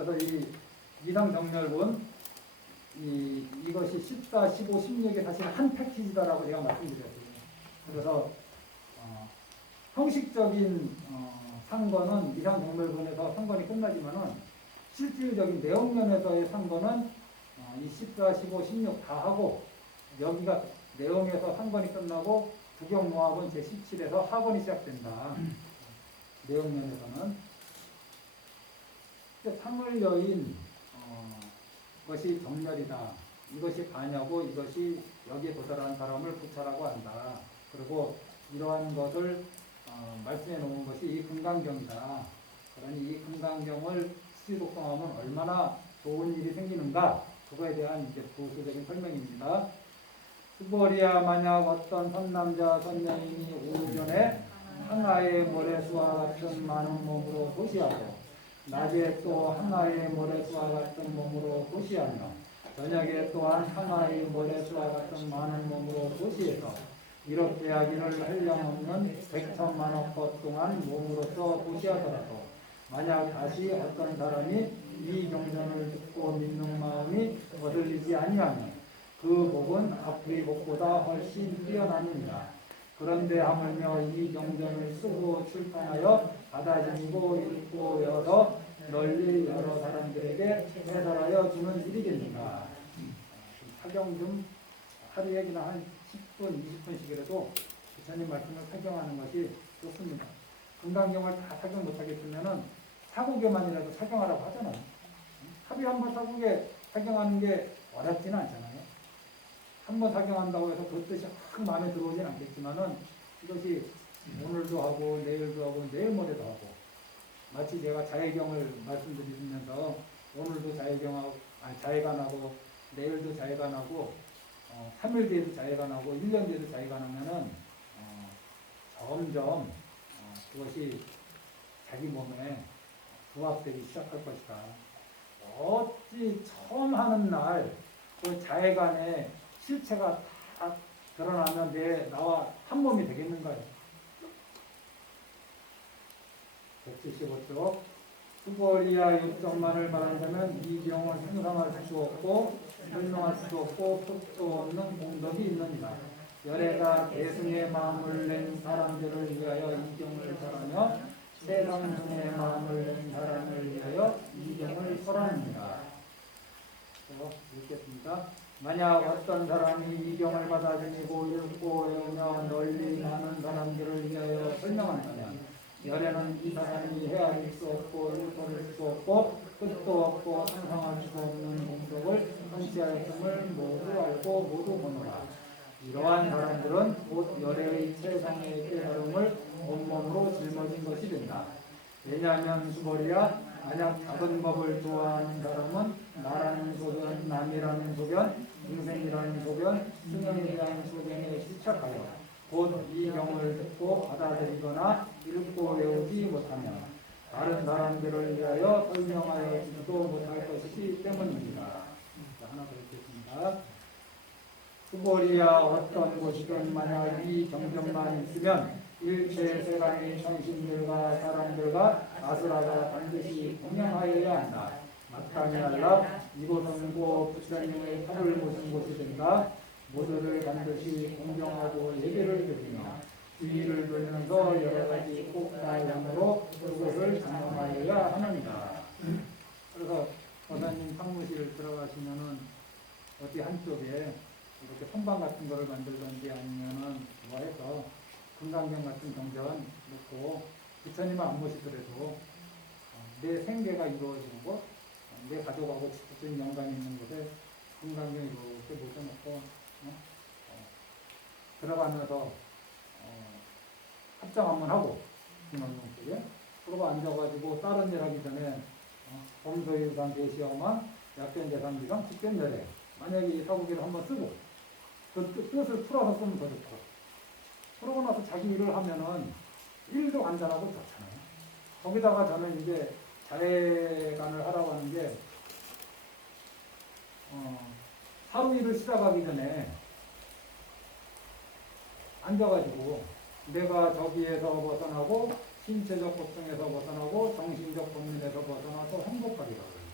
그래서 이 이상정렬본 이것이 14, 15, 16이 사실 한 패키지다라고 제가 말씀드렸거든요. 그래서 형식적인 상건은 이상정렬본에서 상건이 끝나지만은 실질적인 내용면에서의 상건은 이 14, 15, 16 다 하고 여기가 내용에서 상건이 끝나고 부경모합은 제17에서 하건이 시작된다. 내용면에서는 상을 여인 것이 정렬이다. 이것이 반야고 이것이 여기에 도달한 사람을 부차라고 한다. 그리고 이러한 것을 말씀해 놓은 것이 이 금강경이다. 그러니 이 금강경을 수지독성하면 얼마나 좋은 일이 생기는가? 그거에 대한 이제 부수적인 설명입니다. 수보리야 만약 어떤 선남자 선녀인이 오전에 항아의 모래수와 같은 많은 몸으로 도시하고 낮에 또 항아의 모래수와 같은 몸으로 도시하며 저녁에 또한 항아의 모래수와 같은 많은 몸으로 도시해서 이렇게 하기를 한량없는 100천만억 것 동안 몸으로서 도시하더라도 만약 다시 어떤 사람이 이 경전을 듣고 믿는 마음이 거슬리지 아니하면 그 복은 앞의 복보다 훨씬 뛰어납니다. 그런데 하물며 이 경전을 쓰고 출판하여 받아들이고 읽고 외워서 널리 여러 사람들에게 해설하여 주는 일이겠는가. 사경 좀 하루에 그냥 한 10분, 20분씩이라도 부처님 말씀을 사경하는 것이 좋습니다. 금강경을 다 사경 못하겠으면은 사국에만이라도 사경하라고 하잖아요. 하루에 한 번 사국에 사경하는 게 어렵지는 않잖아요. 한 번 사경한다고 해서 그 뜻이 확 마음에 들어오진 않겠지만은 이것이 오늘도 하고 내일도 하고 내일 모레도 하고 마치 제가 자해경을 말씀드리면서 오늘도 자해관하고 내일도 자해관하고 3일 뒤에도 자해관하고 1년 뒤에도 자해관하면은 점점 그것이 자기 몸에 부합되기 시작할 것이다. 어찌 처음 하는 날 그 자해관의 실체가 다 드러나면 나와 한 몸이 되겠는가요? 175쪽 수고리야 육정만을 말한다면 이 경을 상상할 수 없고 설명할 수도 없고 끝도 없는 공덕이 있느니라. 열애가 대승의 마음을 낸 사람들을 위하여 이 경을 설하며 세상 중의 마음을 낸 사람을 위하여 이 경을 설합니다. 읽겠습니다. 만약 어떤 사람이 이 경을 받아들이고 읽고 외우며 널리 많은 사람들을 위하여 설명한다면 열애는 이 사람이 헤아릴 수 없고 일컬을 수 없고 끝도 없고 상상할 수 없는 공덕을 성취하였음을 모두 알고 모두 보노라. 이러한 사람들은 곧 열애의 최상의 깨달음을 온몸으로 짊어진 것이 된다. 왜냐하면 수보리야 만약 작은 법을 좋아하는 사람은 나라는 소견, 남이라는 소견, 인생이라는 소견, 수명이라는 소견에 집착하여 곧 이 경을 듣고 받아들이거나 읽고 외우지 못하며 다른 사람들을 위하여 설명하여 주지도 못할 것이기 때문입니다. 하나 더 읽겠습니다. 수보리야 어떤 곳이든 만약 이 경전만 있으면 일체 세상의 천신들과 사람들과 아수라가 반드시 공양하여야 한다. 마타니알라 이곳은 고 부처님의 탑을 모신 곳이 된다. 모두를 반드시 공경하고 예배를 드리며 주의를 돌면서 여러 가지 꼭다양으로 그곳을 장엄하여야 합니다. 그래서 권사님 사무실 들어가시면은 어디 한쪽에 이렇게 선반 같은 거를 만들던지 아니면은 뭐 해서 금강경 같은 경전 놓고 부처님을 안 모시더라도 내 생계가 이루어지는 곳, 내 가족하고 직접적인 연관이 있는 곳에 금강경 이렇게 모셔놓고 들어가면서 합장 한번 하고 금강경 쪽에 그러고 앉아가지고 다른 일 하기 전에 범소유상 대시험만 약견재상비상 직견열애 만약에 이 사고기를 한번 쓰고 그 뜻을 풀어서 쓰면 더 좋고 그러고 나서 자기 일을 하면은 일도 간단하고 좋잖아요. 거기다가 저는 이제 자해관을 하라고 하는 게 하루 일을 시작하기 전에 앉아가지고 내가 저기에서 벗어나고 신체적 고통에서 벗어나고 정신적 고민에서 벗어나서 행복하리라 그래요.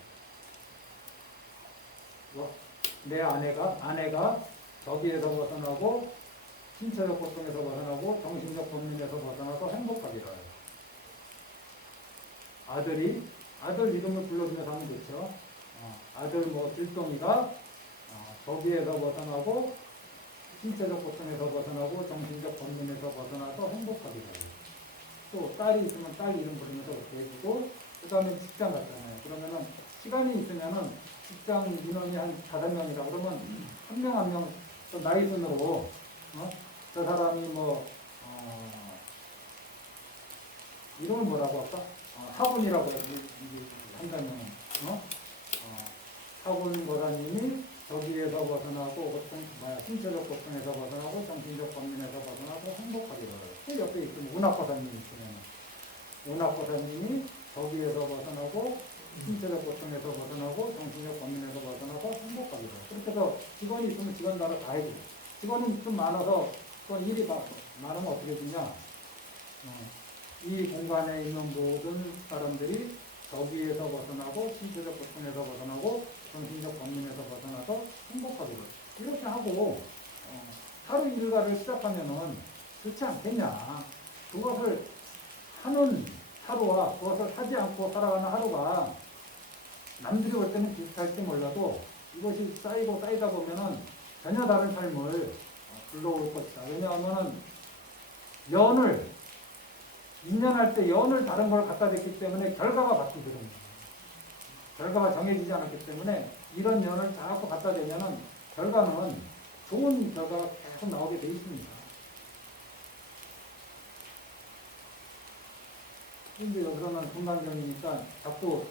내 아내가 저기에서 벗어나고 신체적 고통에서 벗어나고 정신적 고민에서 벗어나서 행복하기를. 아들 이름을 불러주면서 하면 좋죠. 아들 뭐 길동이가 저기에서 벗어나고 신체적 고통에서 벗어나고 정신적 고민에서 벗어나서 행복하기를. 또 딸이 있으면 딸 이름 부르면서 그렇게 해주고, 그 다음에 직장 갔잖아요. 그러면은 시간이 있으면은 직장 인원이 한 5명이라 그러면 한 명 한 명 또 나이 순으로 저 사람이 뭐 이름을 뭐라고 할까? 하군이라고 한다면 하군 고사님이 저기에서 벗어나고 신체적 고통에서 벗어나고 정신적 고민에서 벗어나고 행복하기를. 또 옆에 있으면 운학고사님이 있으면 운학고사님이 저기에서 벗어나고 신체적 고통에서 벗어나고 정신적 고민에서 벗어나고 행복하기를. 그렇게 해서 직원이 있으면 직원 나라 다 해줘. 직원이 좀 많아서 그건 일이 많으면 어떻게 되냐? 이 공간에 있는 모든 사람들이 저기에서 벗어나고 신체적 고통에서 벗어나고 정신적 고민에서 벗어나서 행복하기를. 이렇게 하고 하루 일과를 시작하면은 그렇지 않겠냐? 그것을 하는 하루와 그것을 하지 않고 살아가는 하루가 남들이 볼 때는 비슷할지 몰라도 이것이 쌓이고 쌓이다 보면은 전혀 다른 삶을 불러올 것이다. 왜냐하면은 인연할 때 연을 다른 걸 갖다 댔기 때문에 결과가 바뀌거든요. 결과가 정해지지 않았기 때문에 이런 연을 자꾸 갖다 대면은 결과는 좋은 결과가 계속 나오게 돼 있습니다. 근데 여기서는 금강경이니까 자꾸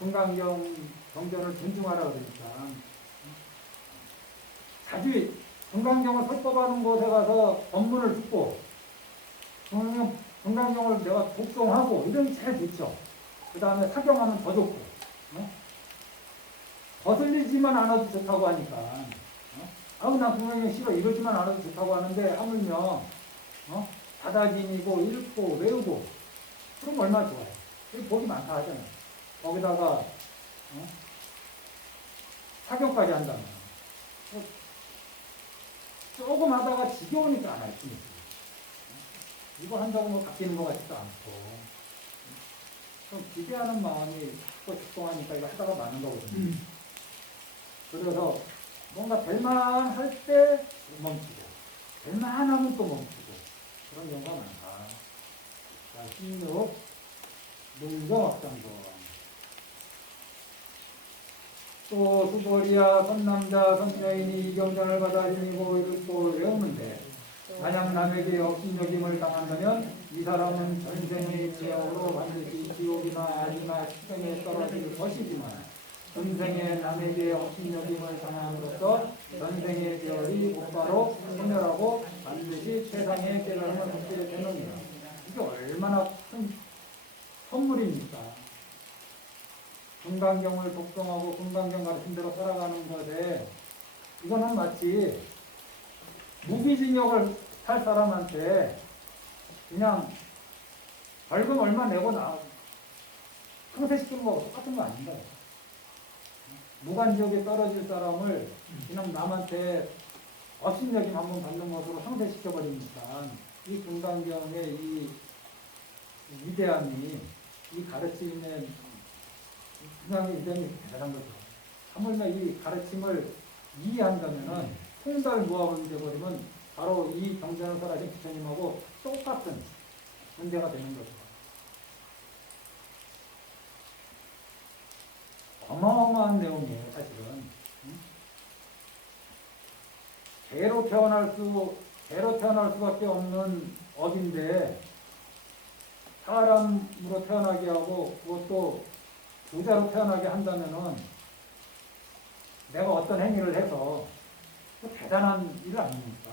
금강경 경전을 존중하라 그러니까 자주 금강경을 설법하는 곳에 가서 법문을 듣고 금강경을 내가 독송하고 이런 게 제일 좋죠. 그 다음에 사경하면 더 좋고 거슬리지만 않아도 좋다고 하니까 난 금강경 싫어 이러지만 않아도 좋다고 하는데 하물며 바다진이고 읽고 외우고 그럼 얼마나 좋아요. 복이 많다 하잖아요. 거기다가 사경까지 한다면 조금 하다가 지겨우니까 안 할 수 있어요. 이거 한다고 뭐 바뀌는 것 같지도 않고 좀 기대하는 마음이 자꾸 작동하니까 이거 하다가 많은 거거든요. 그래서 뭔가 될만 할 때 멈추고 될만 하면 또 멈추고 그런 경우가 많다. 자, 16 능정악장도 또 수보리야 선남자 선여인이 이 경전을 받아 읽고 읽고 외우는데 만약 남에게 업신여김을 당한다면 이 사람은 전생의 죄악으로 반드시 지옥이나 아니나 축생에 떨어질 것이지만 전생에 남에게 업신여김을 당함으로써 전생의 죄악이 곧바로 소멸하고 반드시 최상의 깨달음을 얻게 되느니라. 이게 얼마나 큰 선물입니까? 금강경을 독송하고 금강경 가르친 대로 살아가는 것에 이거는 마치 무기징역을 할 사람한테 그냥 벌금 얼마 내고 상세시키는 거 똑같은 거 아닌가요? 무간지옥에 떨어질 사람을 그냥 남한테 업신여김 한번 받는 것으로 상세시켜버리니까 이 금강경의 이 위대함이 이 가르침의 그냥 위대함이 대단한 거죠. 하물며 이 가르침을 이해한다면은 통달무합을 되어버리면 바로 이 경전을 설하신 부처님하고 똑같은 문제가 되는 거죠. 어마어마한 내용이에요, 사실은. 개로 태어날 수밖에 없는 업인데 사람으로 태어나게 하고 그것도 부자로 태어나게 한다면은 내가 어떤 행위를 해서 대단한 일 아닙니까?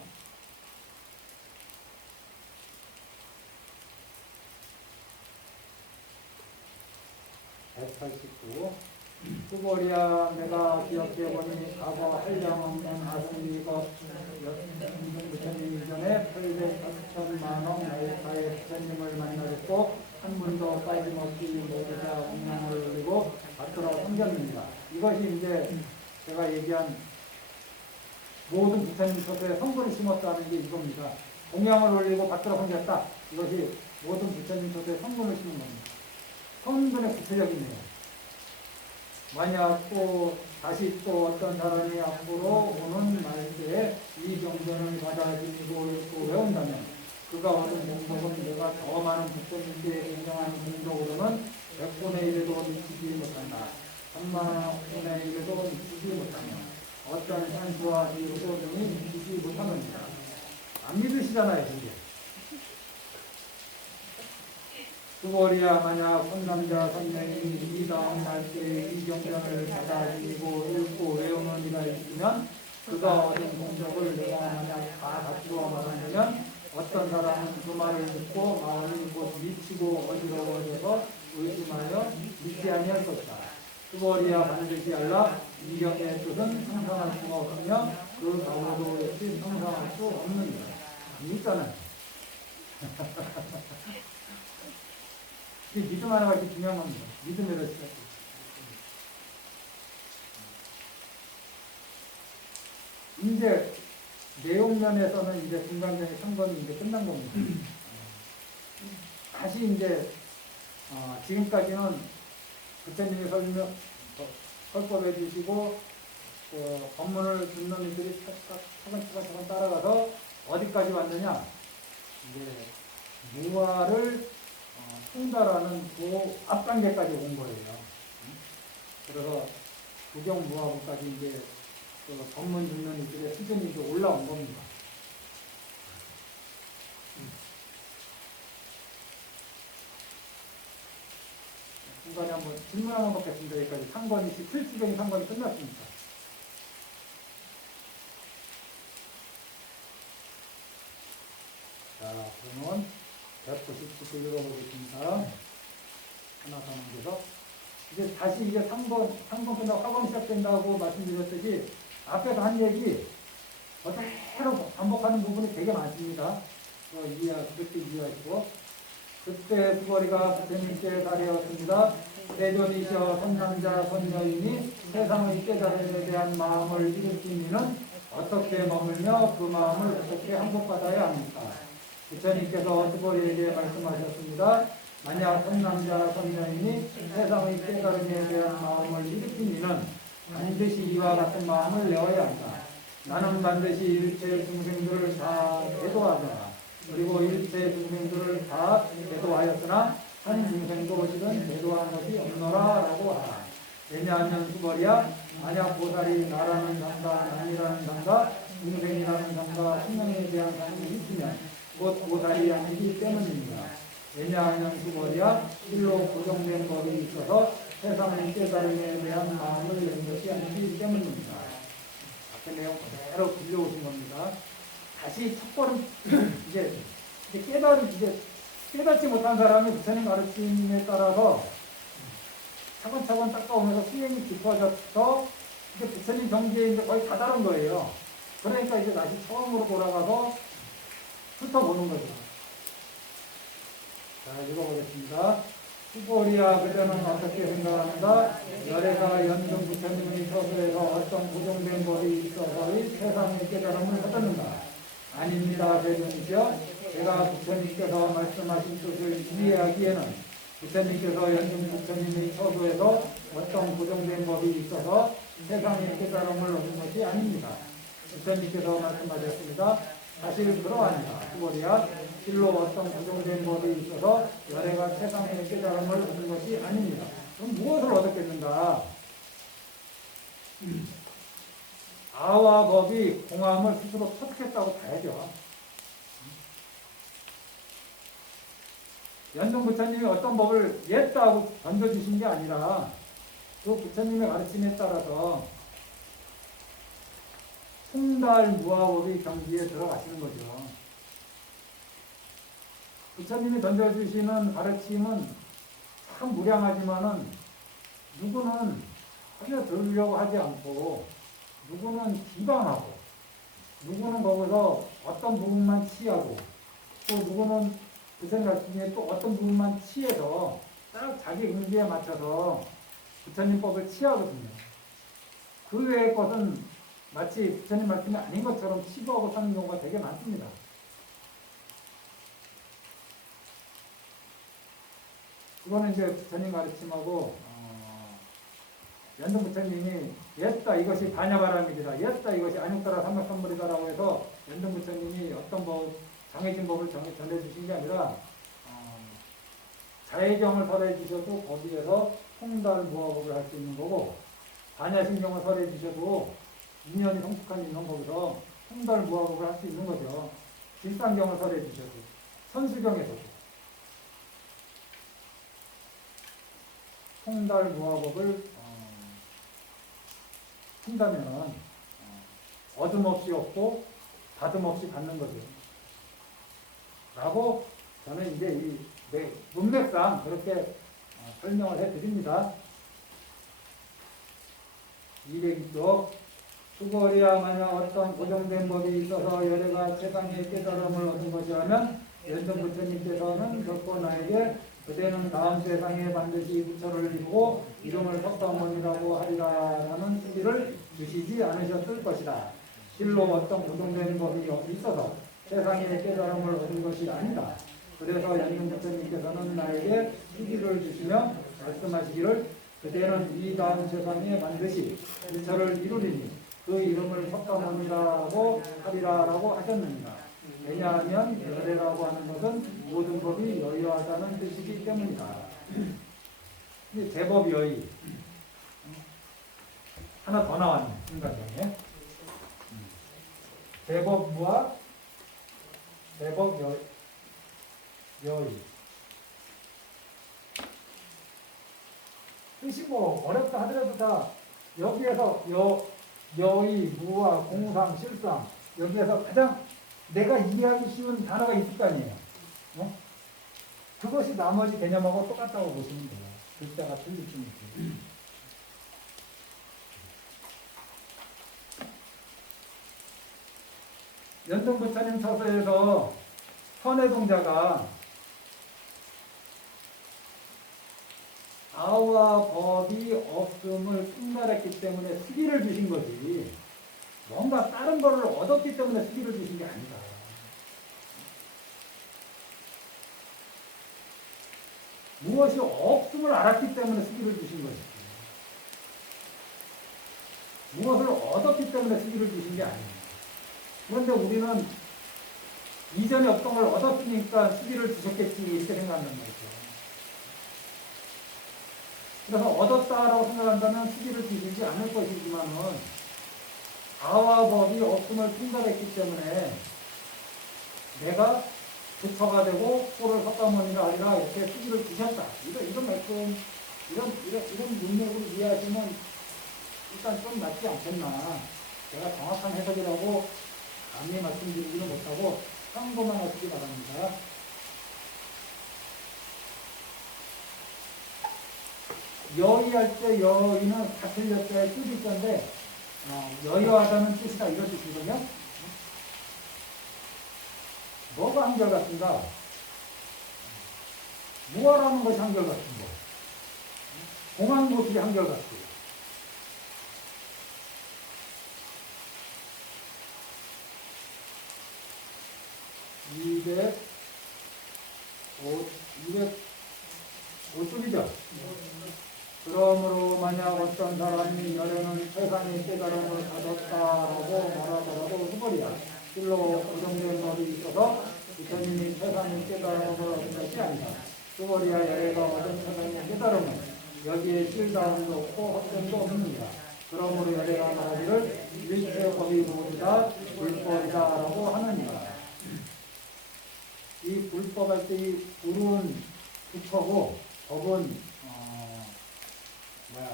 (189) 수보리야 내가 기억해보니 과거 한량없는 아승리가 부처님 이전에 800,000만원 나이카의 부처님을 만나뵙고 한 분도 빠짐없이 모두 다 공양을 올리고 받들어 섬겼습니다. 이것이 이제 제가 얘기한 모든 부처님 처소에 성분을 심었다는 게 이겁니다. 공양을 올리고 받들어 섬겼다. 이것이 모든 부처님 처소에 성분을 심은 겁니다. 성분의 구체적이네요. 만약 또 다시 또 어떤 사람이 앞으로 오는 날에 이 경전을 받아들이고 읽고 외운다면 그가 얻은 공덕은 내가 더 많은 부처님께 인정하는 공덕으로는 100분의 1에도 미치지 못한다. 3만분의 1에도 미치지 못하며 어떤 산수와 비유도 등이 미치지 못하느니라. 안 믿으시잖아요, 이게. 수고리야 만약 선남자 선명이 이 다음 날때 이 경전을 받아들이고 읽고 외우는 이가 있으면 그가 얻은 공덕을 내가 만약 다 갖추어 말한다면 어떤 사람은 그 말을 듣고 마음이 곧 미치고 어지러워져서 의심하여 믿지 아니할 것이다. 수고리야 반드시 알라 이 경의 뜻은 상상할 수가 없으며 그 가오도 역시 상상할 수 없느니라. 믿잖아요. 믿음 하나가 이렇게 중요한 겁니다. 믿음으로 시작해요. 이제 내용면에서는 이제 중간전의 선거는 이제 끝난 겁니다. 다시 이제 지금까지는 부처님이 설법해 주시고 법문을 듣는 이들이 차근차근 따라가서 어디까지 왔느냐? 이제 무화를 통달하는 그 앞단계까지 온 거예요. 그래서 부경무화부까지 이제 법문 듣는 이들의 수준이 이제 올라온 겁니다. 중간에 한번 질문 한번 받겠습니다. 여기까지 3권이 17주경이 3권이 끝났습니다. 자, 그러면 199쪽 읽어보겠습니다. 하나 더 남겨서. 이제 다시 이제 3권 끝나고 4권 시작된다고 말씀드렸듯이 앞에서 한 얘기 그대로 반복하는 부분이 되게 많습니다. 그렇게 이해하시고. 그때 수거리가 부처님께 가려웠습니다. 대존이시여 선남자 선녀이니 세상의 깨달음에 대한 마음을 일으키는 어떻게 머물며 그 마음을 어떻게 항복받아야 합니까? 부처님께서 수거리에게 말씀하셨습니다. 만약 선남자 선녀이니 세상의 깨달음에 대한 마음을 일으키는 반드시 이와 같은 마음을 내어야 한다. 나는 반드시 일체 중생들을 다 대도하더라. 그리고 일체 중생들을 다 대도하였으나 한 중생도 실은 대도한 것이 없노라 라고 하라. 왜냐하면 수벌이야 만약 보살이 나라는 상가 남이라는 상가 중생이라는 상가 생명에 대한 상이 있으면 곧 보살이 아니기 때문입니다. 왜냐하면 수벌이야 실로 고정된 법이 있어서 세상의 깨달음에 대한 마음을 낸 것이 아니기 때문입니다. 앞에 내용 그대로 빌려오신 겁니다. 다시 첫 번은 이제 깨닫지 못한 사람이 부처님 가르침에 따라서 차근차근 닦아오면서 수행이 깊어져서 이제 부처님 경지에 이제 거의 다다른 거예요. 그러니까 이제 다시 처음으로 돌아가서 훑어보는 거죠. 자, 읽어보겠습니다. 수고리야 그대는 어떻게 생각하는가? 열애가 연등 부처님의 처소에서 어떤 고정된 법이 있어서의 세상의 깨달음을 얻었는가? 아닙니다. 대변이시여. 제가 부처님께서 말씀하신 뜻을 이해하기에는 부처님께서 연등 부처님의 처소에서 어떤 고정된 법이 있어서 세상의 깨달음을 얻은 것이 아닙니다. 부처님께서 말씀하셨습니다. 사실 그러합니다. 수고리야 실로 어떤 고정된 법이 있어서 열애가 세상의 깨달음을 얻은 것이 아닙니다. 그럼 무엇을 얻었겠는가? 아와 법이 공함을 스스로 터득했다고 봐야죠. 연등 부처님이 어떤 법을 냈다 하고 던져주신 게 아니라 그 부처님의 가르침에 따라서 통달 무아법의 경지에 들어가시는 거죠. 부처님이 던져주시는 가르침은 참 무량하지만은 누구는 전혀 들으려고 하지 않고 누구는 비방하고 누구는 거기서 어떤 부분만 취하고 또 누구는 부처님 가르침에 또 어떤 부분만 취해서 딱 자기 의지에 맞춰서 부처님 법을 취하거든요. 그 외의 것은 마치 부처님 말씀이 아닌 것처럼 치부하고 사는 경우가 되게 많습니다. 그거는 이제 부처님 가르침하고 연등 부처님이 옛다 이것이 반야바람이다, 옛다 이것이 안육따라 삼각선물이다라고 해서 연등 부처님이 어떤 정해진 법을 전해주신 게 아니라 자해경을 설해 주셔도 거기에서 통달무화법을 할 수 있는 거고, 반야신경을 설해 주셔도 인연이 성숙한 있는 거기서 통달무화법을 할 수 있는 거죠. 길상경을 설해 주셔도, 선수경에서도 통달무화법을 한다면은 어둠 없이 얻고 받음 없이 받는 거죠. 라고 저는 이제 이 문맥상 그렇게 설명을 해드립니다. 202쪽 수거리야 만약 어떤 고정된 법이 있어서 여래가 세상의 깨달음을 얻은 것이라면 연등 부처님께서는 결코 나에게 그대는 다음 세상에 반드시 부처를 이루고 이름을 석가모니라고 하리라라는 수기를 주시지 않으셨을 것이다. 실로 어떤 고정된 법이 있어서 세상의 깨달음을 얻은 것이 아니다. 그래서 연등 부처님께서는 나에게 수기를 주시며 말씀하시기를 그대는 이 다음 세상에 반드시 부처를 이루리니 그 이름을 석가모니라고 하리라라고 하셨느니라. 왜냐하면 열애라고 하는 것은 모든 법이 여유하다는 뜻이기 때문이다. 제법 여의 하나 더 나왔네. 순간에 제법 무와 제법 여의 뜻이 뭐 어렵다 하더라도 다 여기에서 여의, 무와 공상, 실상 여기에서 가장 내가 이해하기 쉬운 단어가 있을 거 아니에요. 어? 그것이 나머지 개념하고 똑같다고 보시면 돼요. 글자가 틀릴 뿐이지. 연등 부처님 서서에서 선해동자가 아와 법이 없음을 통달했기 때문에 수기를 주신 거지. 뭔가 다른 거를 얻었기 때문에 수기를 주신 게 아니다. 무엇이 없음을 알았기 때문에 수기를 주신 거지. 무엇을 얻었기 때문에 수기를 주신 게 아니에요. 그런데 우리는 이전에 없던 걸 얻었으니까 수기를 주셨겠지 이렇게 생각한단 말이죠. 그래서 얻었다라고 생각한다면 수기를 주시지 않을 것이지만은 아와 법이 없음을 통달했기 때문에 내가 부처가 되고 소를 석가모니가 아니라 이렇게 수기를 주셨다. 이런 말씀, 이런 문맥으로 이해하시면 일단 좀 맞지 않겠나. 제가 정확한 해석이라고 감히 말씀드리지는 못하고 참고만 하시기 바랍니다. 여의할 때 여의는 같은 여자의 뜻이 있던데 여유하다는 뜻이다 이런 뜻이거든요. 뭐가 한결같은가? 무화라는 것이 한결같은 거. 공한 모습이 한결같고. 이백 5쪽이죠. 그러므로 만약 어떤 사람이 열애는 세상의 깨달음을 얻었다라고 말하더라도 후벌이야. 실로 고정된 법이 있어서 부처님이 세상의 깨달음을 얻은 것이 아니다. 후벌이야 열애가 얻은 세상의 깨달음은 여기에 실다움도 없고 헛됨도 없습니다. 그러므로 열애가 말하기를 일체 법이 모두 다 불법이다라고 하느니라. 이 불법할 때 이 불은 부처고 법은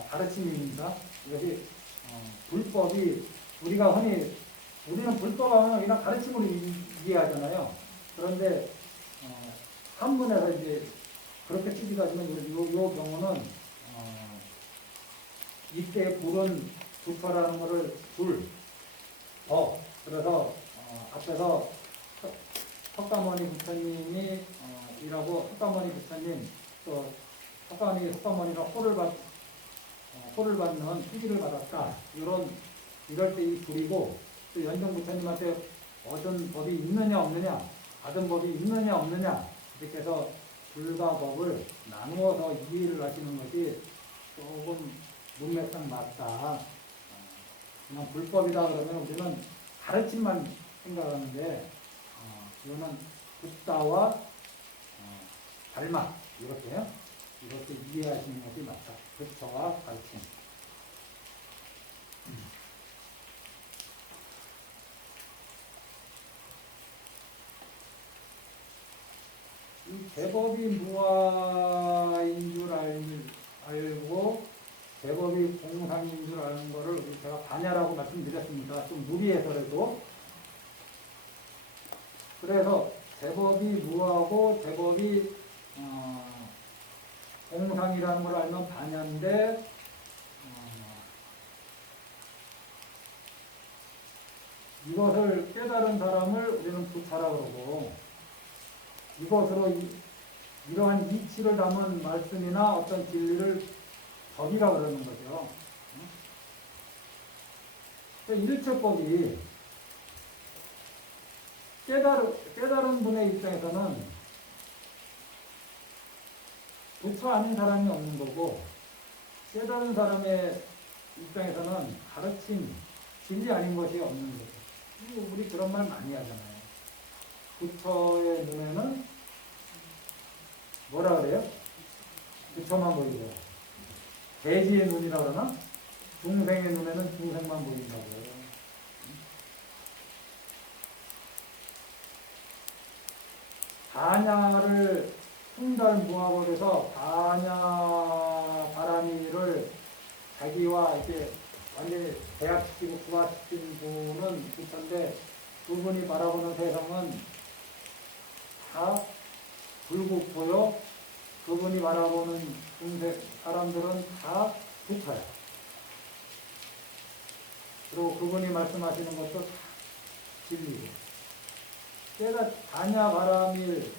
가르침입니다. 이것이 불법이 우리는 불법하면 그냥 가르침으로 이해하잖아요. 그런데 한문에서 이제 그렇게 치기가 되면 요 경우는 이때 불은 부처라는 것을 법. 그래서 앞에서 석가모니 부처님이 이라고 석가모니 부처님 또 석가모니가 호를 받는 수기를 받았다. 이런 이럴 때 이 불이고 또 연정 부처님한테 얻은 법이 있느냐 없느냐, 받은 법이 있느냐 없느냐 이렇게 해서 불과 법을 나누어서 이해를 하시는 것이 조금 문맥상 맞다. 그냥 불법이다 그러면 우리는 가르침만 생각하는데 이거는 붓다와 발막 이렇게요. 이렇게 이해하시는 것이 맞다. 부처와 가르침. 이 제법이 무아인 줄 알고 제법이 공상인 줄 아는 거를 제가 반야라고 말씀드렸습니다. 좀 무리해서라도. 그래서 제법이 무하고 제법이 공상이라는 걸 알면 반야인데 이것을 깨달은 사람을 우리는 부차라고 그러고 이것으로 이러한 이치를 담은 말씀이나 어떤 진리를 법이라 그러는 거죠. 일체법이 깨달은 분의 입장에서는 부처 아닌 사람이 없는 거고 깨달은 사람의 입장에서는 가르침, 진리 아닌 것이 없는 거죠. 우리 그런 말 많이 하잖아요. 부처의 눈에는 뭐라 그래요? 부처만 보이고 대지의 눈이라 그러나 중생의 눈에는 중생만 보인다고. 반야를 충달무화법에서 반야 바라미를 자기와 이렇게 완전히 대합시키고 부합시킨 분은 부처인데 그분이 바라보는 세상은 다 불국토요. 그분이 바라보는 중생 사람들은 다 부처야. 그리고 그분이 말씀하시는 것도 다 진리고. 제가 반야 바라밀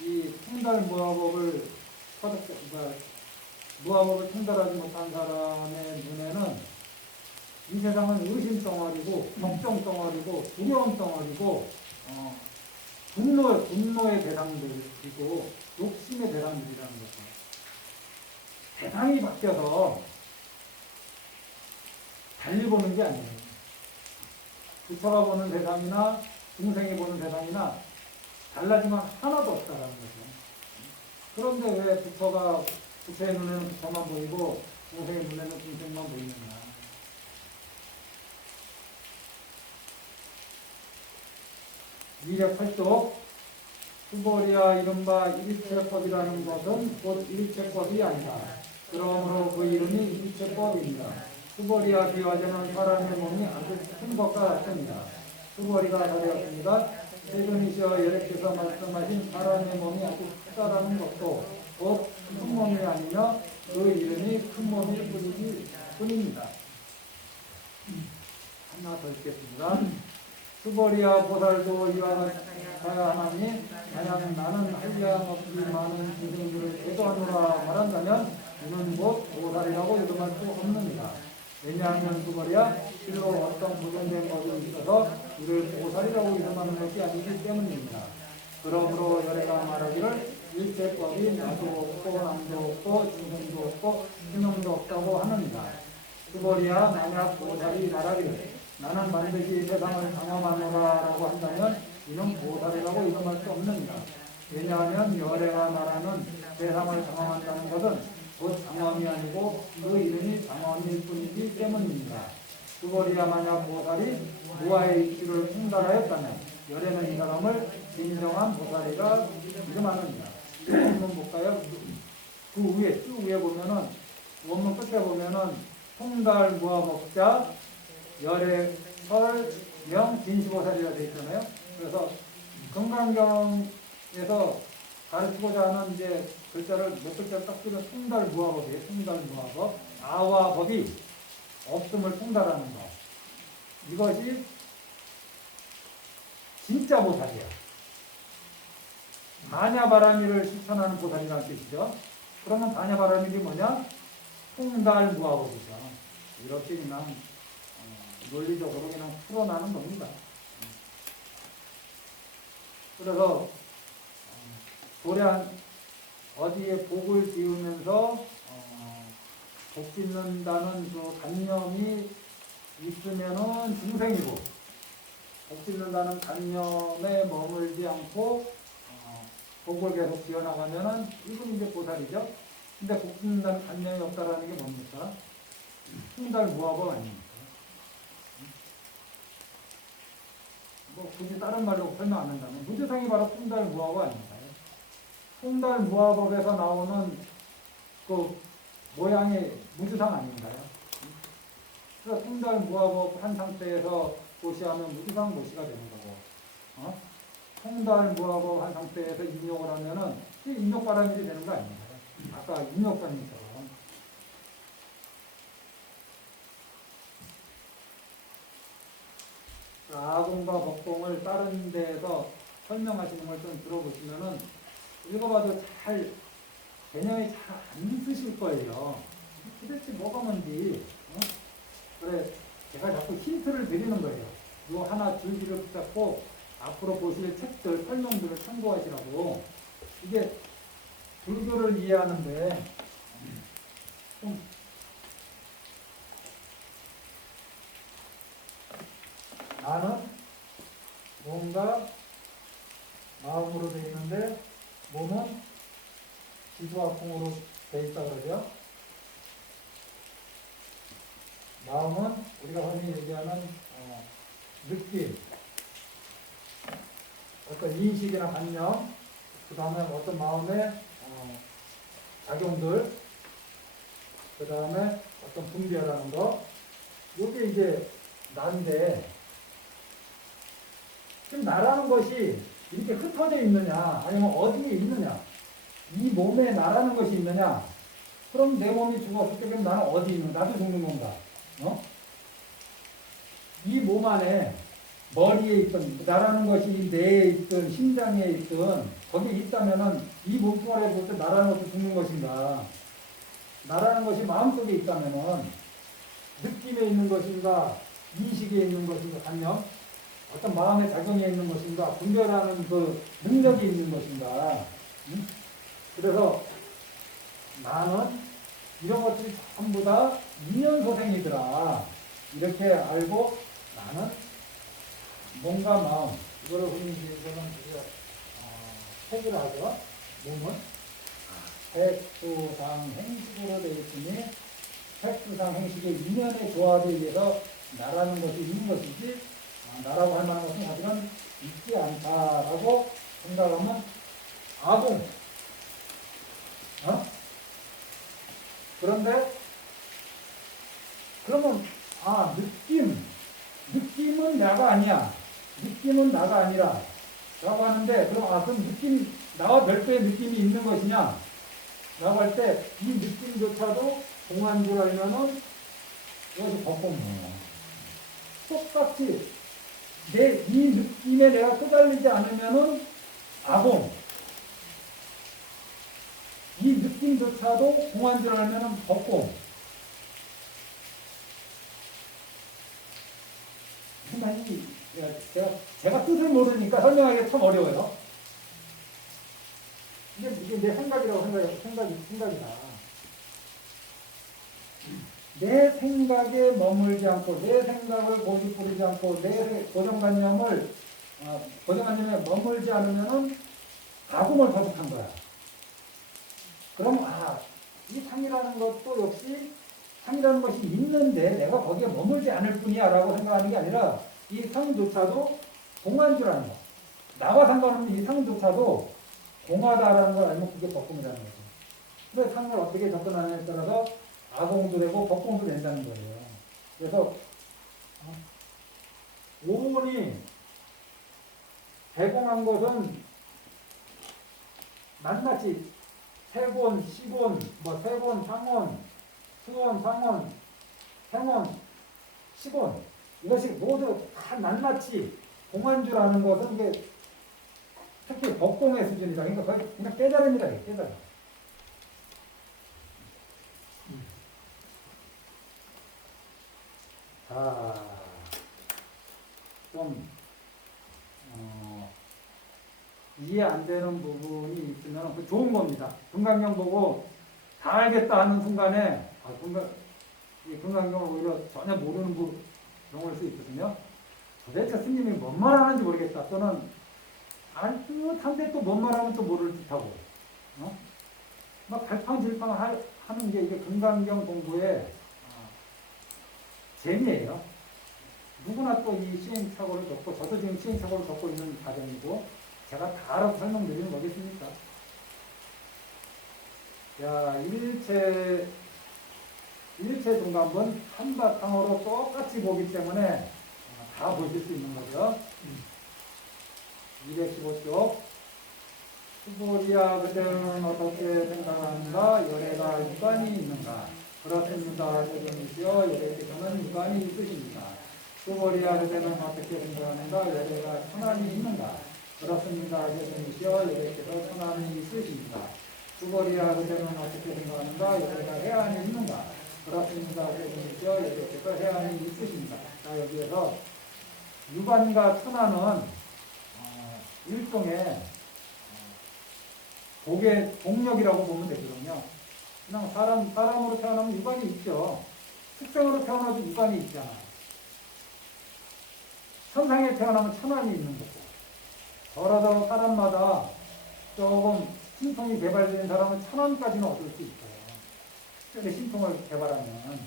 이 충달무화법을 무화법을 충달하지 못한 사람의 눈에는 이 세상은 의심 덩어리고 걱정 덩어리고 두려움 덩어리고 분노의 대상들이고 욕심의 대상들이라는 거죠. 대상이 바뀌어서 달리 보는 게 아니에요. 부처가 보는 대상이나 중생이 보는 대상이나 달라지면 하나도 없다라는 거죠. 그런데 왜 부처의 눈에는 부처만 보이고 중생의 눈에는 중생만 보이느냐. 미력팔도 수보리아 이른바 일체법이라는 것은 곧 일체법이 아니다. 그러므로 그 이름이 일체법입니다. 수보리아 비화자는 사람의 몸이 아주 큰 것과 같습니다. 수보리가 다되었습니다. 세존이시여 여래께서 말씀하신 사람의 몸이 아주 크다라는 것도 곧 큰 몸이 아니며 그 이름이 큰 몸일 뿐입니다. 하나 더 읽겠습니다. 수보리아 보살도 이와 하나니 만약 나는 한량없이 많은 중생들을 제도하노라 말한다면 이는 곧 보살이라고 이름할 수 없느니라. 왜냐하면 수보리아 실로 어떤 부정된 것이 있어서 이를 보살이라고 이름하는 것이 아니기 때문입니다. 그러므로 열애가 말하기를 일체법이 나도 없고 남도 없고 중생도 없고 신용도 없다고 하느니라. 수보리아 만약 보살이 말하기를 나는 반드시 세상을 경험하노라라고 한다면 이는 보살이라고 이름할 수 없느니라. 왜냐하면 열애가 말하는 세상을 경험한다는 것은 곧 경험이 아니고 그 이름이 경험일 뿐이기 때문입니다. 수보리아 만약 보살이 무아의 이치를 충달하였다면 열애는 이 사람을 진정한 보살이라 이름하느니라. 원문 볼까요? 그 위에 쭉 위에 보면은 원문 끝에 보면은 통달 무아법자 열애 설명 진시보살이라 되어 있잖아요. 그래서 금강경에서 가르치고자 하는 이제 글자를 몇 글자를 딱 쓰면 통달 무아법이에요. 통달 무아법. 아와 법이 없음을 통달하는 것. 이것이 진짜 보살이야. 반야바라밀을 실천하는 보살이라는 뜻이죠. 그러면 반야바라밀이 뭐냐? 통달 무아법이죠. 이렇게 그냥 논리적으로 그냥 풀어나는 겁니다. 그래서 도량 어디에 복을 지으면서 복 짓는다는 그 관념이 있으면은 중생이고, 복 짓는다는 관념에 머물지 않고 복을 계속 지어나가면은 이건 이제 보살이죠. 근데 복 짓는다는 관념이 없다라는 게 뭡니까? 풍달무화법 아닙니까? 뭐 굳이 다른 말로 설명 안 한다면 무주상이 바로 풍달무화법 아닙니까? 풍달무화법에서 나오는 그 모양의 무주상 아닌가요? 그래서 풍달무화법 한 상태에서 고시하면 무주상 고시가 되는 거고, 풍달무화법 한 상태에서 인욕을 하면은 인욕바람일이 되는 거 아닌가요? 아까 인욕바람일처럼. 아공과 법공을 다른 데에서 설명하시는 걸 좀 들어보시면은 읽어봐도 잘 개념이 잘 안 있으실 거예요. 도대체 뭐가 뭔지. 그래, 제가 자꾸 힌트를 드리는 거예요. 요 하나 줄기를 붙잡고 앞으로 보실 책들, 설명들을 참고하시라고. 이게 불교를 이해하는데 좀 나는 뭔가 마음으로 되어 있는데 몸은 지수와 풍으로 되어 있다 그러죠. 마음은 우리가 흔히 얘기하는 느낌, 어떤 인식이나 관념, 그 다음에 어떤 마음의 작용들, 그 다음에 어떤 분별하는 거, 이게 이제 나인데, 지금 나라는 것이 이렇게 흩어져 있느냐, 아니면 어디에 있느냐, 이 몸에 나라는 것이 있느냐, 그럼 내 몸이 죽었을 때 그럼 나는 어디 있는, 나도 죽는 건가? 이 몸 안에 머리에 있든 나라는 것이 뇌에 있든 심장에 있든 거기에 있다면은 이 몸뚱아리에 볼 때 나라는 것도 죽는 것인가? 나라는 것이 마음속에 있다면은 느낌에 있는 것인가? 인식에 있는 것인가? 관념? 어떤 마음의 작용에 있는 것인가? 분별하는 그 능력이 있는 것인가? 그래서 나는 이런 것들이 전부 다 인연소생이더라. 이렇게 알고 나는 몸과 마음, 이거를 흔히 이제는 색을 하죠. 몸은 색수상 행식으로 되어 있으니 색수상 행식의 인연의 조합에 의해서 나라는 것이 있는 것이지 나라고 할 만한 것은 사실은 있지 않다라고 생각하면 아공. 그런데 그러면 느낌은 나가 아니야. 느낌은 나가 아니라 라고 하는데 그럼 느낌 나와 별도의 느낌이 있는 것이냐 라고 할 때 이 느낌조차도 공한 줄 알면은 이것이 법공이에요. 똑같이 이 느낌에 내가 끄달리지 않으면은 아공. 이 느낌조차도 공한 줄 알면은 법공. 제가 뜻을 모르니까 설명하기가 참 어려워요. 이게 내 생각이라고 생각이다. 내 생각에 머물지 않고, 내 생각을 고집 부리지 않고, 내 고정관념에 머물지 않으면은 아공을 거듭한 거야. 그럼, 이 상이라는 것도 역시 상이라는 것이 있는데 내가 거기에 머물지 않을 뿐이야 라고 생각하는 게 아니라 이 상조차도 공한 줄 아는 거. 나와 상관없는 이 상조차도 공하다라는 걸 알면 그게 법공이라는 거죠. 그래서 상을 어떻게 접근하느냐에 따라서 아공도 되고 법공도 된다는 거예요. 그래서 오온이 배공한 것은 낱낱이 세곤, 시곤, 세곤, 상온, 수원, 상원, 행원, 시곤 이것이 모두 다 낱낱이 공한 줄 아는 것은 이게 특히 법공의 수준이다. 그러니까 거의 그냥 깨달음이다. 깨달음. 자, 좀 이해 안 되는 부분이 있으면 그 좋은 겁니다. 금강경 보고 다 알겠다 하는 순간에 이 금강경을 오히려 전혀 모르는 경우일 수 있거든요. 도대체 스님이 뭔 말하는지 모르겠다. 또는 알 듯한데 또 뭔 말하면 또 모를 듯하고 막 갈팡질팡 하는 게 이게 금강경 공부의 재미예요. 누구나 또 이 시행착오를 겪고 저도 지금 시행착오를 겪고 있는 과정이고 제가 다 알아서 설명드리는 거겠습니까? 자, 일체 중간본 한바탕으로 똑같이 보기 때문에 다 보실 수 있는 거죠. 215쪽. 수보리야 그대는 어떻게 생각하는가? 열애가 유관이 있는가? 그렇습니다. 저분이시여 열애께서는 유관이 있으십니다. 수보리야 그대는 어떻게 생각하는가? 열애가 천안이 있는가? 그렇습니다. 저분이시여 열애께서 천안이 있으십니다. 수보리야 그대는 어떻게 생각하는가? 열애가 해안이 있는가? 그렇습니다. 저분이시여 열애께서 해안이 있으십니다. 자, 여기에서 유관과 천안은 일종의 복의 동력이라고 보면 되거든요. 그냥 사람으로 태어나면 유관이 있죠. 축생으로 태어나도 유관이 있잖아요. 천상에 태어나면 천안이 있는 거고. 저러저러 사람마다 조금 신통이 개발된 사람은 천안까지는 얻을 수 있어요. 특별히 신통을 개발하면.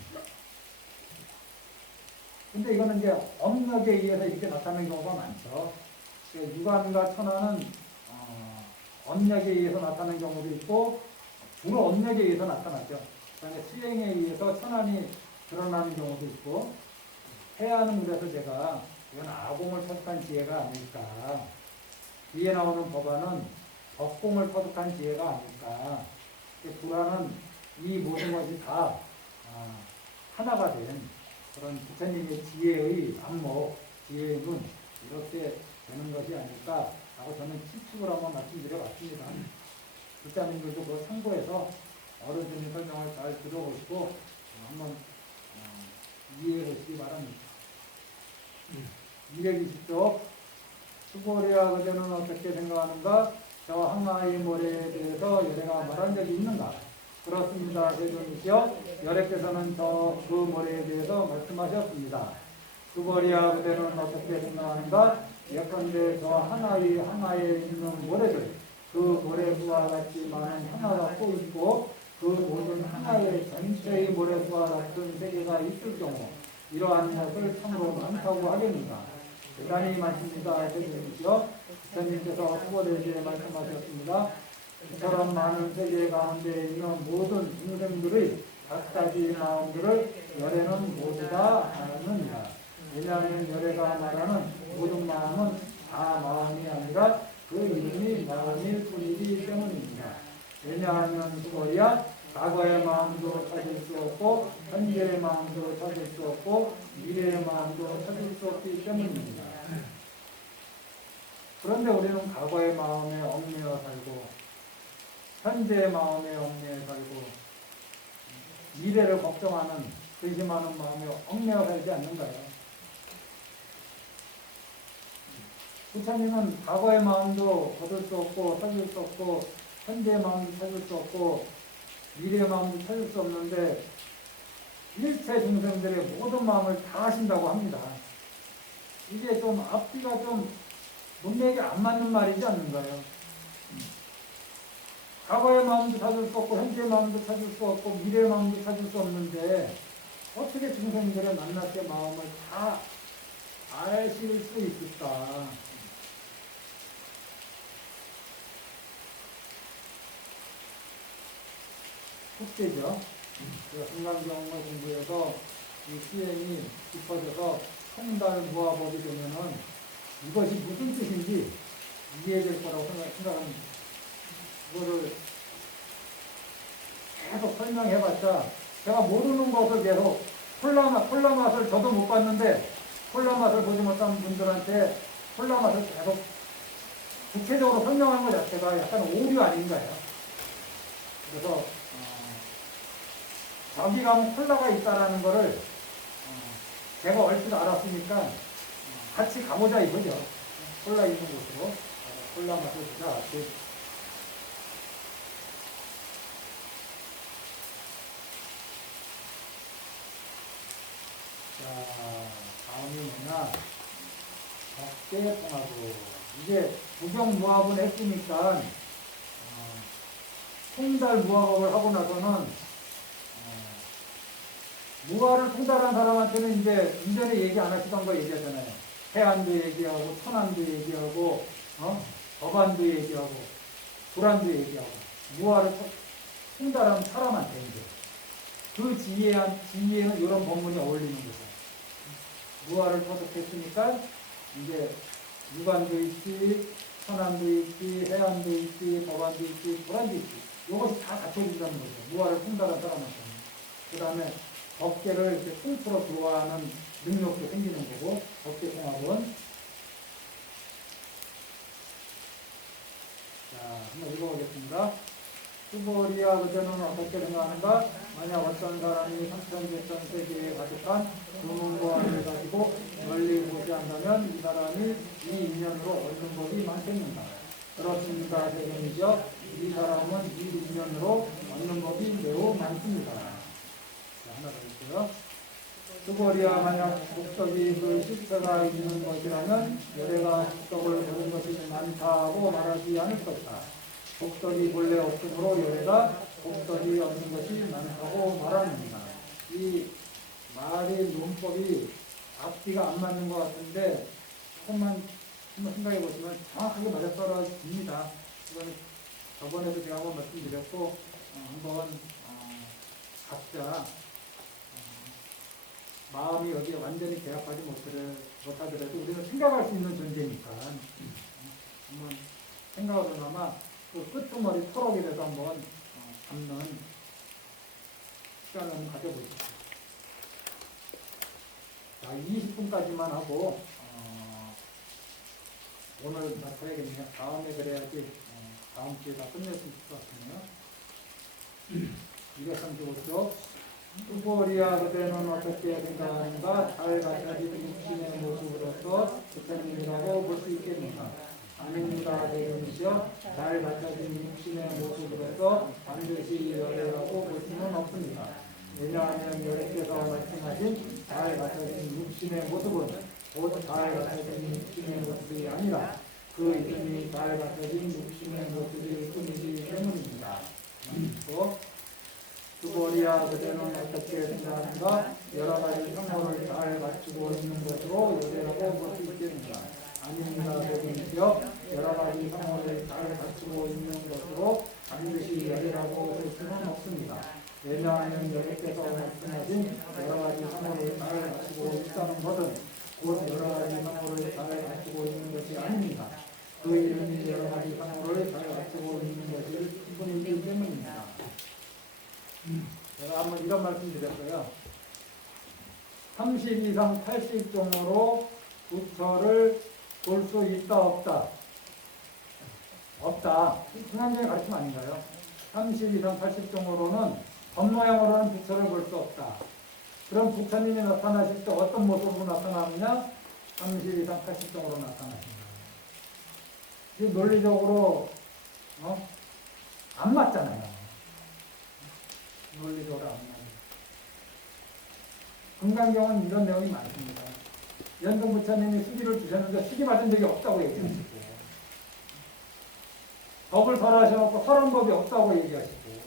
근데 이거는 이제 업력에 의해서 이렇게 나타나는 경우가 많죠. 유관과 천안은 업력에 의해서 나타나는 경우도 있고 주로 업력에 의해서 나타나죠. 그다음에 수행에 의해서 천안이 드러나는 경우도 있고 해야는 그래서 제가 이건 아공을 터득한 지혜가 아닐까. 뒤에 나오는 법안은 법공을 터득한 지혜가 아닐까. 불안은 이 모든 것이 다 하나가 된 그런 부처님의 지혜의 안목, 지혜의 눈 이렇게 되는 것이 아닐까라고 저는 추측을 한번 말씀드려봤습니다. 부처님들도 그걸 참고해서 어른들의 설명을 잘 들어보시고 한번 이해해 보시기 바랍니다. 220쪽 수고리야 그대는 어떻게 생각하는가? 저 항아의 모래에 대해서 열애가 말한 적이 있는가? 그렇습니다. 세존이시여 열애께서는 저 그 모래에 대해서 말씀하셨습니다. 수고리야 그대는 어떻게 생각하는가? 예컨대 저 항아에 있는 모래들 그 모래수와 같이 많은 항아가 또 있고 그 모든 항아의 전체의 모래수와 같은 세계가 있을 경우 이러한 것을 참으로 많다고 하겠습니다. 대단히 많습니다. 해주십시오. 부처님께서 수고대지에 말씀하셨습니다. 이처럼 많은 세계 가운데 있는 모든 중생들의 각가지 마음들을 열애는 모두 다 아느니라. 왜냐하면 열애가 말하는 모든 마음은 다 마음이 아니라 그 이름이 마음일 뿐이기 때문입니다. 왜냐하면 수고야 과거의 마음도 찾을 수 없고 현재의 마음도 찾을 수 없고 미래의 마음도 찾을 수 없기 때문입니다. 그런데 우리는 과거의 마음에 얽매여 살고 현재의 마음에 얽매여 살고 미래를 걱정하는 근심하는 마음에 얽매여 살지 않는가요? 부처님은 과거의 마음도 얻을 수 없고 찾을 수 없고 현재의 마음도 찾을 수 없고 미래의 마음도 찾을 수 없는데 일체 중생들의 모든 마음을 다 하신다고 합니다. 이게 좀 앞뒤가 좀 문맥에 안 맞는 말이지 않는가요? 과거의 마음도 찾을 수 없고 현재의 마음도 찾을 수 없고 미래의 마음도 찾을 수 없는데 어떻게 중생들의 낱낱의 마음을 다 아실 수 있을까? 숙제죠. 금강경을 공부해서 이 수행이 깊어져서 통달무화법이 되면은 이것이 무슨 뜻인지 이해될 거라고 생각합니다. 그거를 계속 설명해봤자 제가 모르는 것을 계속 콜라 맛을 저도 못 봤는데 콜라 맛을 보지 못한 분들한테 콜라 맛을 계속 구체적으로 설명한 것 자체가 약간 오류 아닌가요? 그래서 자기가 콜라가 있다라는 거를 제가 갈 줄 알았으니까 같이 가보자 이거죠. 콜라 있는 곳으로 콜라 마셔주자. 자, 다음이 뭐냐? 적대통합으로. 이제 무경무합은 했으니까 통달무합을 하고 나서는 무화를 통달한 사람한테는 이제 이전에 얘기 안 하시던 거 얘기하잖아요. 해안도 얘기하고 천안도 얘기하고 법안도 얘기하고 불안도 얘기하고 무화를 통달한 사람한테 이제 그 지위에는 이런 법문이 어울리는 거죠. 무화를 터득했으니까 이제 유관도 있지, 천안도 있지, 해안도 있지, 법안도 있지, 불안도 있지. 이것이 다 갖춰진다는 거죠. 무화를 통달한 사람한테는. 그 다음에 법계를 이렇게 통틀어 교화하는 능력도 생기는 거고, 법계통합은. 자, 한번 읽어보겠습니다. 수고리야 그대는 어떻게 생각하는가? 만약 어떤 사람이 삼천개천 세계에 가득한 두문고안을 가지고 멀리 무시한다면 이 사람이 이 인연으로 얻는 법이 많겠는가? 그렇습니다. 대견이죠. 이 사람은 이 인연으로 얻는 법이 매우 많습니다. 자, 하나 더 있고요. 수고리야 만약 복덕이 그 실체가 있는 것이라면 열애가 복덕을 보는 것이 많다고 말하지 않을 것이다. 복덕이 본래 없으므로 열애가 복덕이 없는 것이 많다고 말합니다. 이 말의 논법이 앞뒤가 안 맞는 것 같은데 조금만 한번 생각해 보시면 정확하게 맞아떨어집니다. 이건 저번에도 제가 한번 말씀드렸고 한번 각자 마음이 여기에 완전히 개합하지 못하더라도 우리는 생각할 수 있는 존재니까 한번 생각을 하면 그 끄트머리 털어기라도 한번 잡는 시간을 한번 가져보시죠. 자, 20분까지만 하고 오늘 마쳐야겠네요. 다음에 그래야지 다음 주에 다 끝낼 수 있을 것 같네요. 235쪽 수고리야 그대는 어떻게 생각하는가? 잘 갖춰진 육신의 모습으로서 부처님이라고 볼 수 있겠는가? 아닙니다. 대견이시여 잘 갖춰진 육신의 모습으로서 반드시 열애라고 볼 수는 없습니다. 왜냐하면 열애께서 말씀하신 잘 갖춰진 육신의 모습은 곧 잘 갖춰진 육신의 모습이 아니라 그 이름이 잘 갖춰진 육신의 모습일 뿐이기 때문입니다. 또 수고리야 그대는 어떻게 생각하는가? 여러 가지 형호를 잘 갖추고 있는 것으로 열애라고 볼 수 있겠는가? 아닙니다. 대견이시여 여러 가지 형호를 잘 갖추고 있는 것으로 반드시 열애라고 볼 수는 없습니다. 왜냐하면 열애께서 말씀하신 여러 가지 형호를 잘 갖추고 있다는 것은 곧 여러 가지 형호를 잘 갖추고 있는 것이 아닙니다. 그 이름이 여러 가지 형호를 잘 갖추고 있는 것일 뿐이기 때문입니다. 제가 한번 이런 말씀 드렸어요. 30 이상 80종으로 부처를 볼 수 있다 없다? 없다. 중앙경의 가르침 아닌가요? 30 이상 80종으로는 겉모양으로는 부처를 볼 수 없다. 그럼 부처님이 나타나실 때 어떤 모습으로 나타나느냐? 30 이상 80종으로 나타나신다. 이 논리적으로 안 맞잖아요. 논리적으로 안 맞아요. 금강경은 이런 내용이 많습니다. 연동 부처님이 수기를 주셨는데 수기 맞은 적이 없다고 얘기하시고 법을 설하셔놓고 설한 법이 없다고 얘기하시고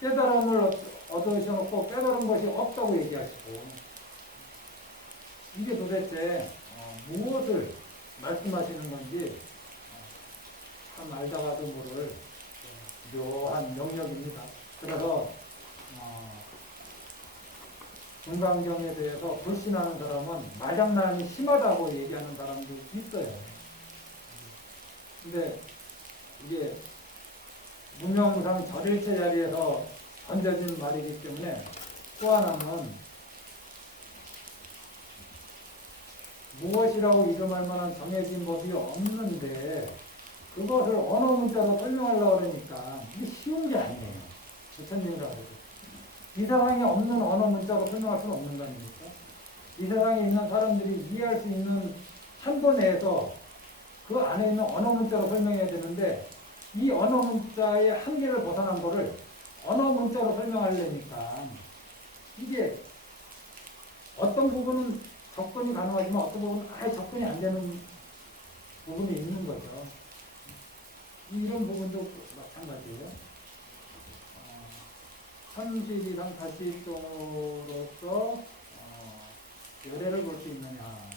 깨달음을 얻으셔놓고 깨달은 것이 없다고 얘기하시고 이게 도대체 무엇을 말씀하시는 건지 참 알다가도 모를 묘한 영역입니다. 그래서 금강경에 대해서 불신하는 사람은 마장난이 심하다고 얘기하는 사람도 있어요. 근데 이게 무명상 절일체 자리에서 던져진 말이기 때문에 또 하나는 무엇이라고 이름할 만한 정해진 법이 없는데 그것을 언어 문자로 설명하려고 그러니까 이게 쉬운 게 아니에요. 부처님이라고 해도. 이 상황에 없는 언어 문자로 설명할 수는 없는 거 아닙니까? 이 세상에 있는 사람들이 이해할 수 있는 한도 내에서 그 안에 있는 언어 문자로 설명해야 되는데 이 언어 문자의 한계를 벗어난 거를 언어 문자로 설명하려니까 이게 어떤 부분은 접근이 가능하지만 어떤 부분은 아예 접근이 안 되는 부분이 있는 거죠. 이런 부분도 마찬가지예요. 32상 80도로서 열애를 볼 수 있느냐.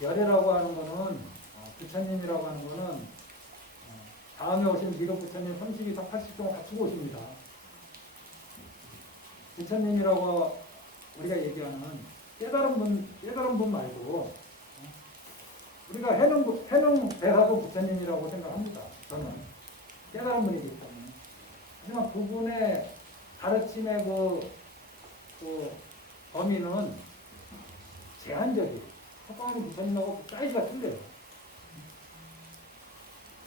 열애라고 하는 거는 부처님이라고 하는 거는 다음에 오신 미륵 부처님 32상 80도가 갖추고 오십니다. 부처님이라고 우리가 얘기하는 깨달은 분 말고 우리가 해능 대사도 부처님이라고 생각합니다. 저는 깨달은 분이기 때문에. 하지만 그분의 가르침의 그 범위는 제한적이에요. 석가모니 부처님하고 사이즈가 틀려요.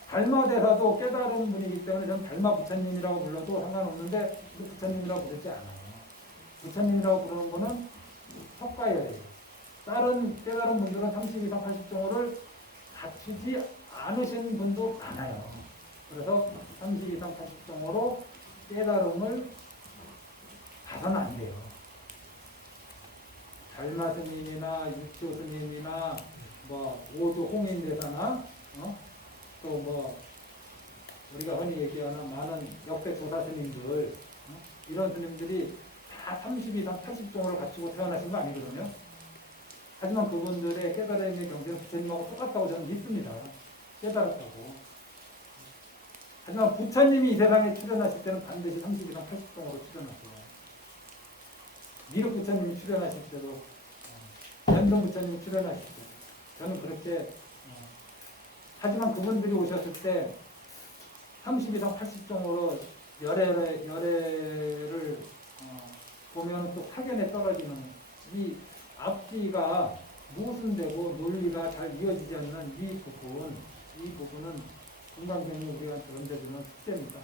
달마 대사도 깨달은 분이기 때문에 저는 달마 부처님이라고 불러도 상관없는데 그 부처님이라고 부르지 않아요. 부처님이라고 부르는 분은 석가예요. 다른 깨달은 분들은 32상 80종호를 갖추지 않으신 분도 많아요. 그래서 32상 80종호로 깨달음을 봐서는 안 돼요. 달마 스님이나 육조 스님이나 오주 홍인대사나 또 우리가 흔히 얘기하는 많은 역대 조사 스님들 이런 스님들이 다 32상 80종호를 갖추고 태어나신 거 아니거든요. 하지만 그분들의 깨달음의 경지는 부처님하고 똑같다고 저는 믿습니다. 깨달았다고. 하지만 부처님이 이 세상에 출현하실 때는 반드시 32상 80종호로 출현하세요. 미륵 부처님이 출현하실 때도 연동 부처님이 출현하실 때도 저는 그렇게 하지만 그분들이 오셨을 때 32상 80종호로 열애를 보면 또 사견에 떨어지는 이 앞뒤가 무슨 되고 논리가 잘 이어지지 않는 이 부분은 금강경이 우리한테 던져주는 숙제입니다.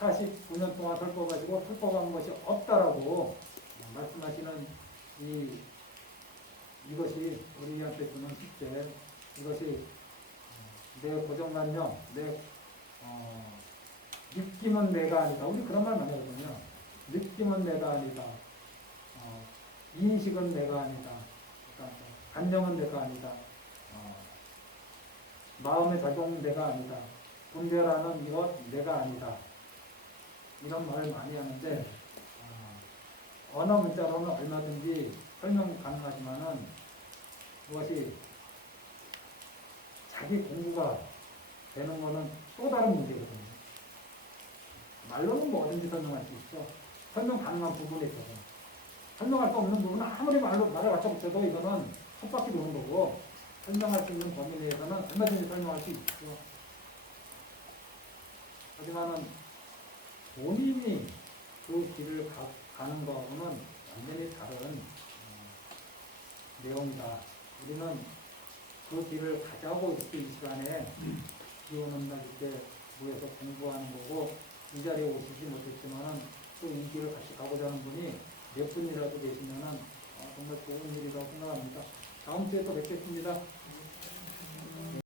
49년 동안 설법가지고 설법한 것이 없다라고 말씀하시는 이것이 우리한테 주는 숙제, 이것이 내 고정관념, 내 느낌은 내가 아니다. 우리 그런 말 많이 하거든요. 느낌은 내가 아니다. 인식은 내가 아니다. 그러니까 감정은 내가 아니다. 마음의 작용 내가 아니다. 분별하는 이것 내가 아니다. 이런 말을 많이 하는데 언어 문자로는 얼마든지 설명 가능하지만은 그것이 자기 공부가 되는 거는 또 다른 문제거든요. 말로는 뭐든지 설명할 수 있죠. 설명 가능한 부분에 있어서. 설명할 수 없는 부분은 아무리 말을 갖다 붙여도 이거는 헛바퀴 도는 거고 설명할 수 있는 범위 내에서는 얼마든지 설명할 수 있죠. 하지만은 본인이 그 길을 가는 거하고는 완전히 다른 내용이다. 우리는 그 길을 가자고 이렇게 이 시간에 기오는 날 이렇게 모여서 공부하는 거고 이 자리에 오시지 못했지만은 또 이 길을 같이 가고자 하는 분이 몇 분이라도 계시면은 정말 좋은 일이라고 생각합니다. 다음 주에 또 뵙겠습니다.